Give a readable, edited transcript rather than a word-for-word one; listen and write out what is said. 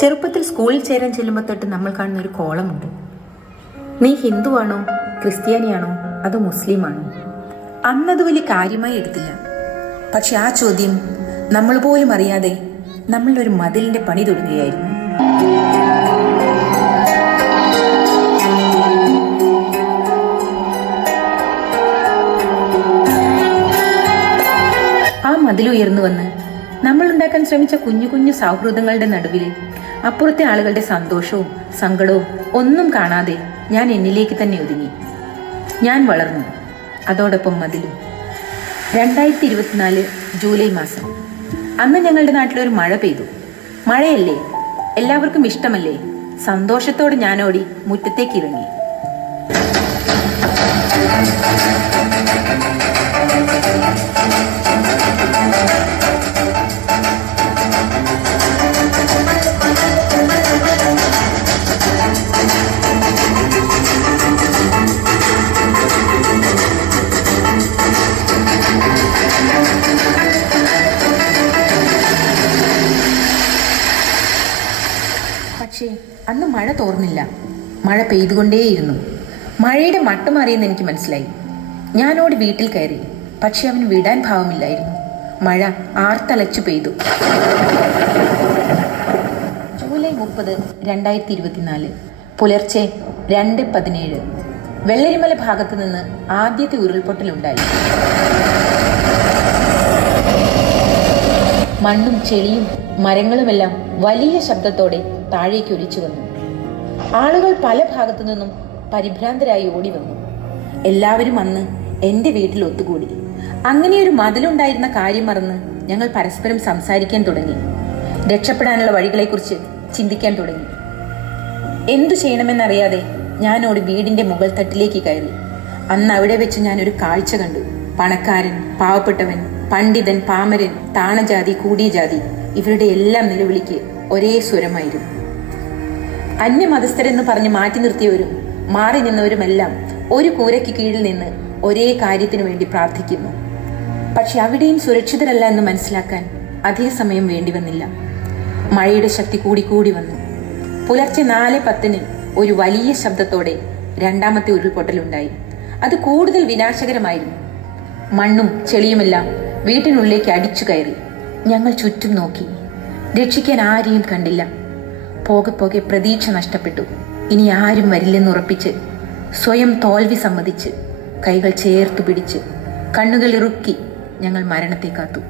ചെറുപ്പത്തിൽ സ്കൂളിൽ ചേരാൻ ചെല്ലുമ്പോൾ തൊട്ട് നമ്മൾ കാണുന്ന ഒരു കോളമുണ്ട്. നീ ഹിന്ദുവാണോ, ക്രിസ്ത്യാനിയാണോ, അതോ മുസ്ലിമാണോ? അന്നത് വലിയ കാര്യമായി എടുത്തില്ല. പക്ഷെ ആ ചോദ്യം നമ്മൾ പോലും അറിയാതെ നമ്മളൊരു മതിലിന്റെ പണി തുടങ്ങുകയായിരുന്നു. ആ മതിലുയർന്നു വന്ന് നമ്മൾ ഉണ്ടാക്കാൻ ശ്രമിച്ച കുഞ്ഞു കുഞ്ഞു സൗഹൃദങ്ങളുടെ നടുവിൽ അപ്പുറത്തെ ആളുകളുടെ സന്തോഷവും സങ്കടവും ഒന്നും കാണാതെ ഞാൻ എന്നിലേക്ക് തന്നെ ഒതുങ്ങി. ഞാൻ വളർന്നു, അതോടൊപ്പം മതിലും. 2024 ജൂലൈ മാസം. അന്ന് ഞങ്ങളുടെ നാട്ടിലൊരു മഴ പെയ്തു. മഴയല്ലേ, എല്ലാവർക്കും ഇഷ്ടമല്ലേ? സന്തോഷത്തോടെ ഞാനോടി മുറ്റത്തേക്ക് ഇറങ്ങി. പക്ഷേ അന്ന് മഴ തോർന്നില്ല. മഴ പെയ്തുകൊണ്ടേയിരുന്നു. മഴയുടെ മട്ടം അറിയെന്ന് എനിക്ക് മനസ്സിലായി. ഞാനോട് വീട്ടിൽ കയറി. പക്ഷെ അവന് വിടാൻ ഭാവമില്ലായിരുന്നു. മഴ ആർത്തലച്ചു പെയ്തു. ജൂലൈ 30, 2024 പുലർച്ചെ 2:17 വെള്ളരിമല ഭാഗത്തു നിന്ന് ആദ്യത്തെ ഉരുൾപൊട്ടലുണ്ടായി. മണ്ണും ചെളിയും മരങ്ങളുമെല്ലാം വലിയ ശബ്ദത്തോടെ താഴേക്ക് ഒലിച്ചു വന്നു. ആളുകൾ പല ഭാഗത്തു നിന്നും പരിഭ്രാന്തരായി ഓടി വന്നു. എല്ലാവരും അന്ന് എൻ്റെ വീട്ടിൽ ഒത്തുകൂടി. അങ്ങനെ ഒരു മതിലുണ്ടായിരുന്ന കാര്യം മറന്ന് ഞങ്ങൾ പരസ്പരം സംസാരിക്കാൻ തുടങ്ങി. രക്ഷപ്പെടാനുള്ള വഴികളെക്കുറിച്ച് ചിന്തിക്കാൻ തുടങ്ങി. എന്തു ചെയ്യണമെന്നറിയാതെ ഞാനോട് വീടിൻ്റെ മുകൾ തട്ടിലേക്ക് കയറി. അന്ന് അവിടെ വെച്ച് ഞാനൊരു കാഴ്ച കണ്ടു. പണക്കാരൻ, പാവപ്പെട്ടവൻ, പണ്ഡിതൻ, പാമരൻ, താണജാതി, കൂടിയ ജാതി, ഇവരുടെ എല്ലാം നിലവിളിക്ക് ഒരേ സ്വരമായിരുന്നു. അന്യമതസ്ഥരെന്ന് പറഞ്ഞ് മാറ്റി നിർത്തിയവരും മാറി നിന്നവരുമെല്ലാം ഒരു കൂരയ്ക്ക് കീഴിൽ നിന്ന് ഒരേ കാര്യത്തിനു വേണ്ടി പ്രാർത്ഥിക്കുന്നു. പക്ഷെ അവിടെയും സുരക്ഷിതരല്ല എന്ന് മനസ്സിലാക്കാൻ അധിക സമയം വേണ്ടി വന്നില്ല. മഴയുടെ ശക്തി കൂടി വന്നു. പുലർച്ചെ 4:10 ഒരു വലിയ ശബ്ദത്തോടെ രണ്ടാമത്തെ ഉരുൾപൊട്ടലുണ്ടായി. അത് കൂടുതൽ വിനാശകരമായിരുന്നു. മണ്ണും ചെളിയുമെല്ലാം വീട്ടിനുള്ളിലേക്ക് അടിച്ചു കയറി. ഞങ്ങൾ ചുറ്റും നോക്കി. രക്ഷിക്കാൻ ആരെയും കണ്ടില്ല. പോകെ പോകെ പ്രതീക്ഷ നഷ്ടപ്പെട്ടു. ഇനി ആരും വരില്ലെന്നുറപ്പിച്ച് സ്വയം തോൽവി സമ്മതിച്ച് കൈകൾ ചേർത്തു പിടിച്ച് കണ്ണുകൾ ഇറുക്കി ഞങ്ങൾ മരണത്തെ കാത്തു.